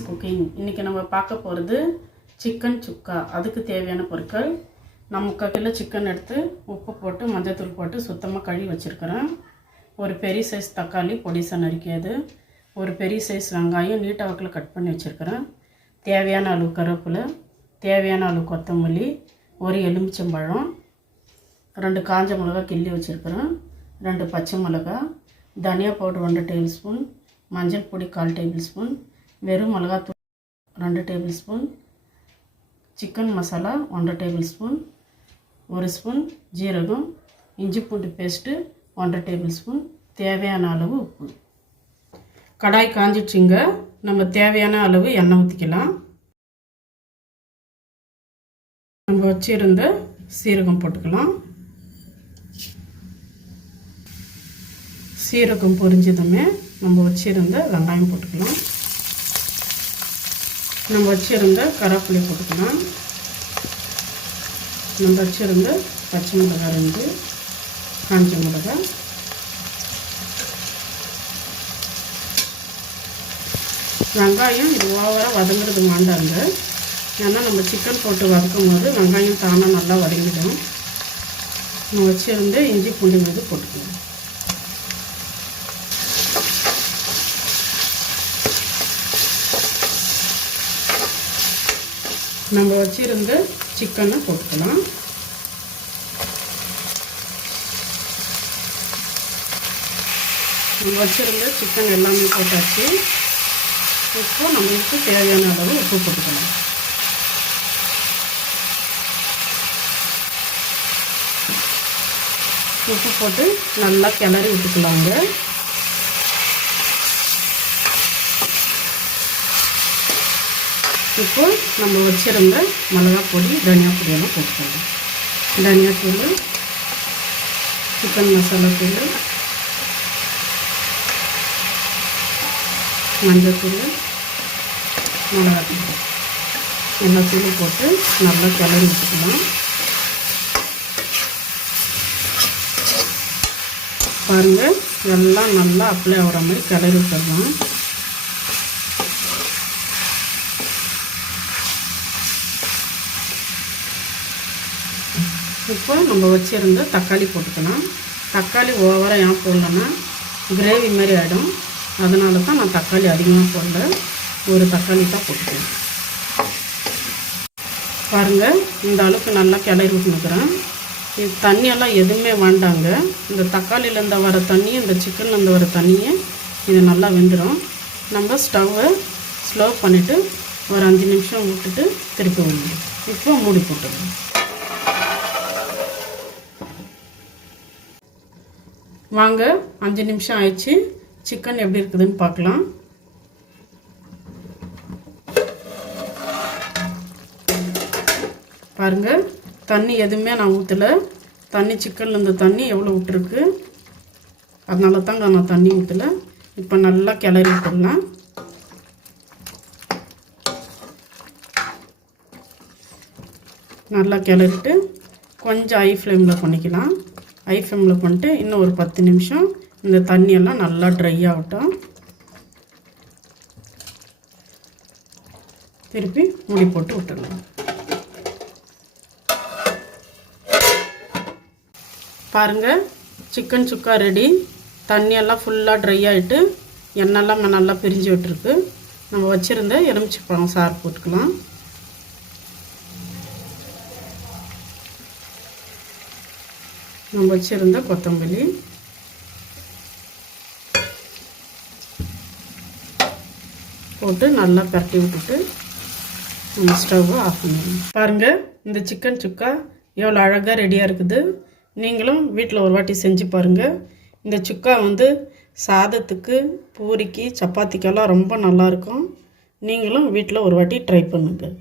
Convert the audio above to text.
ஜூலிஸ் cooking. இன்றைக்கி நம்ம பார்க்க போகிறது சிக்கன் சுக்கா. அதுக்கு தேவையான பொருட்கள், நான் 3/4 கிலோ சிக்கன் எடுத்து உப்பு போட்டு மஞ்சத்தூள் போட்டு சுத்தமாக கழுவி வச்சுருக்கிறேன். ஒரு பெரிய சைஸ் தக்காளி பொடிசாக நறுக்கியது, ஒரு பெரிய சைஸ் வெங்காயம் நீட்டாக வாக்கில் கட் பண்ணி வச்சுருக்கிறேன், தேவையான அளவு கருவேப்பிலை, தேவையான அளவு கொத்தமல்லி, ஒரு எலுமிச்சம்பழம், 2 காஞ்ச மிளகா கிள்ளி வச்சுருக்கிறேன், 2 பச்சை மிளகா, தனியா பவுடர் 1 டேபிள் ஸ்பூன், மஞ்சள் பொடி 1/4 டேபிள் ஸ்பூன், வெறும் மிளகாத்தூள் 2 table spoon, chicken masala 1 table spoon, 1 spoon ஜீரகம், இஞ்சி பூண்டு பேஸ்ட்டு 1 டேபிள் ஸ்பூன், தேவையான அளவு உப்பு. கடாய் காஞ்சிடுச்சுங்க. நம்ம தேவையான அளவு எண்ணெய் ஊற்றிக்கலாம். நம்ம வச்சுருந்த சீரகம் போட்டுக்கலாம். சீரகம் பொரிஞ்சதுமே நம்ம வச்சுருந்த வெங்காயம் போட்டுக்கலாம். நம்ம வச்சுருந்த கருவேப்பிலை போட்டுக்கலாம். நம்ம வச்சுருந்த பச்சை மிளகாய் 2, காஞ்ச மிளகாய், வெங்காயம் இது ஓவராக வதங்குறது வேண்டாங்க. ஏன்னா நம்ம சிக்கன் போட்டு வதக்கும் போது வெங்காயம் தானாக நல்லா வதங்கிடும். நம்ம வச்சுருந்த இஞ்சி பூண்டு மீது போட்டுக்கலாம். நம்ம வச்சுருந்த சிக்கனை போட்டுக்கலாம். நம்ம வச்சுருந்த சிக்கன் எல்லாமே போட்டாச்சு. இப்போ நம்மளுக்கு தேவையான அளவு உப்பு போட்டுக்கலாம். உப்பு போட்டு நல்லா கிளறி விட்டுக்கலாங்க. இப்போ நம்ம வச்சுருந்த மிளகா பொடி, தனியா பொடியெல்லாம் போட்டுக்கலாம். தனியாத்தூள், சிக்கன் மசாலா தூள், மஞ்சத்தூள், மிளகாத்தூள், எல்லா தூளும் போட்டு நல்லா கிளறி விட்டுக்கலாம். பாருங்கள், எல்லாம் நல்லா அப்ளை ஆகிற மாதிரி கிளறி விட்டுடலாம். இப்போ நம்ம வச்சுருந்த தக்காளி போட்டுக்கலாம். தக்காளி ஓவராக ஏன் போடலன்னா கிரேவி மாதிரி ஆகிடும். அதனால தான் நான் தக்காளி அதிகமாக போடல, ஒரு தக்காளி தான் போட்டுக்கிறேன். பாருங்கள், இந்த அளவுக்கு நல்லா கிளறி விட்டுனுக்கிறேன். இது தண்ணியெல்லாம் எதுவுமே வேண்டாங்க. இந்த தக்காளியிலேருந்து வர தண்ணி, இந்த சிக்கன்லேருந்து வர தண்ணியை இது நல்லா வெந்துடும். நம்ம ஸ்டவ்வை ஸ்லோ பண்ணிவிட்டு ஒரு 5 நிமிஷம் விட்டுட்டு திருப்பி விடணும். இப்போ மூடி போட்டுடணும். வாங்க, 5 நிமிஷம் ஆயிடுச்சு. சிக்கன் எப்படி இருக்குதுன்னு பார்க்கலாம். பாருங்கள், தண்ணி எதுவுமே நான் ஊற்றலை. தண்ணி சிக்கன்லேருந்து தண்ணி எவ்வளோ விட்டுருக்கு, அதனால தாங்க நான் தண்ணி ஊற்றலை. இப்போ நல்லா கிளறி விட்டுடலாம். நல்லா கிளறிட்டு கொஞ்சம் ஹை ஃப்ளேமில் பண்ணிக்கலாம். ஹை ஃப்ளேமில் பண்ணிட்டு இன்னும் ஒரு 10 நிமிஷம் இந்த தண்ணியெல்லாம் நல்லா ட்ரை ஆகட்டும். திருப்பி மூடி போட்டு விட்டுடலாம். பாருங்கள், சிக்கன் சுக்கா ரெடி. தண்ணியெல்லாம் ஃபுல்லாக ட்ரை ஆகிட்டு எண்ணெய்லாம் நல்லா பிரிஞ்சு விட்டுருக்கு. நம்ம வச்சுருந்த எலுமிச்சைப்பழம் சாறு போட்டுக்கலாம். நம்ம வச்சுருந்த கொத்தமல்லி, போட்டு நல்லா பரட்டி விட்டுட்டு நம்ம ஸ்டவ்வை ஆஃப் பண்ணிடணும். பாருங்கள், இந்த சிக்கன் சுக்கா எவ்வளோ அழகாக ரெடியாக இருக்குது. நீங்களும் வீட்டில் ஒரு வாட்டி செஞ்சு பாருங்கள். இந்த சுக்கா சாதத்துக்கு, பூரிக்கு, சப்பாத்திக்கெல்லாம் ரொம்ப நல்லாயிருக்கும். நீங்களும் வீட்டில் ஒரு வாட்டி ட்ரை பண்ணுங்கள்.